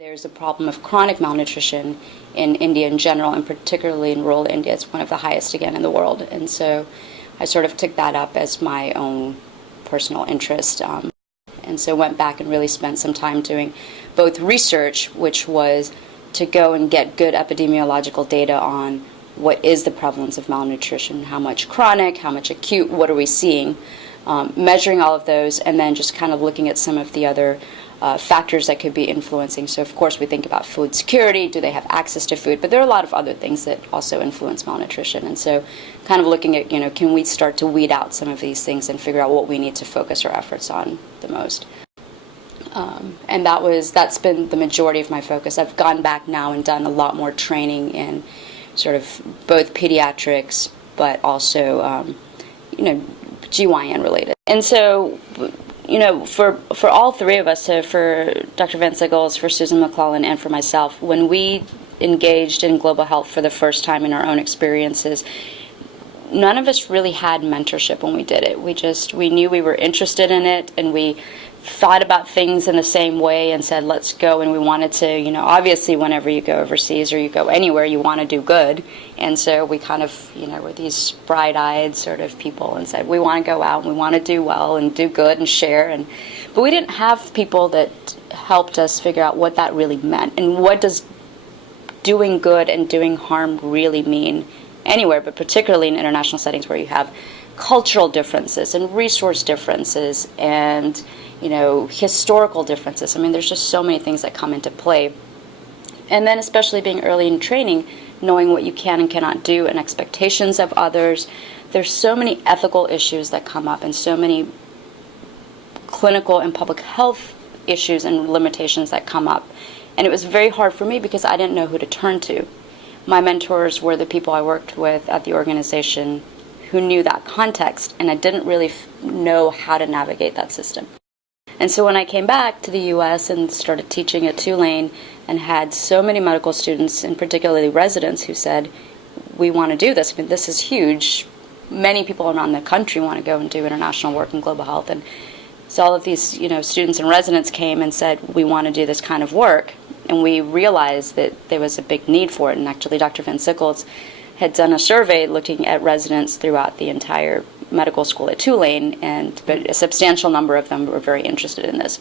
There's a problem of chronic malnutrition in India in general, and particularly in rural India. It's one of the highest, again, in the world. And so I sort of took that up as my own personal interest. And so went back and really spent some time doing both research, which was to go and get good epidemiological data on what is the prevalence of malnutrition, how much chronic, how much acute, what are we seeing, measuring all of those, and then just kind of looking at some of the other factors that could be influencing. So of course we think about food security, do they have access to food, but there are a lot of other things that also influence malnutrition. And so kind of looking at, can we start to weed out some of these things and figure out what we need to focus our efforts on the most. And that's been the majority of my focus. I've gone back now and done a lot more training in sort of both pediatrics, but also, GYN related. And so, for all three of us, so for Dr. Van Sickels, for Susan McLellan, and for myself, when we engaged in global health for the first time in our own experiences, none of us really had mentorship when we did it. We knew we were interested in it, and we thought about things in the same way and said, let's go. And we wanted to, obviously whenever you go overseas or you go anywhere, you want to do good. And so we kind of, were these bright-eyed sort of people and said, we want to go out and we want to do well and do good and share. But we didn't have people that helped us figure out what that really meant and what does doing good and doing harm really mean anywhere, but particularly in international settings where you have cultural differences and resource differences and historical differences. I mean, there's just so many things that come into play. And then especially being early in training, knowing what you can and cannot do and expectations of others. There's so many ethical issues that come up and so many clinical and public health issues and limitations that come up. And it was very hard for me because I didn't know who to turn to. My mentors were the people I worked with at the organization who knew that context, and I didn't really know how to navigate that system. And so when I came back to the U.S. and started teaching at Tulane and had so many medical students, and particularly residents, who said, we want to do this. I mean, this is huge. Many people around the country want to go and do international work in global health. And so all of these, students and residents came and said, we want to do this kind of work. And we realized that there was a big need for it. And actually, Dr. Van Sickels had done a survey looking at residents throughout the entire medical school at Tulane, but a substantial number of them were very interested in this.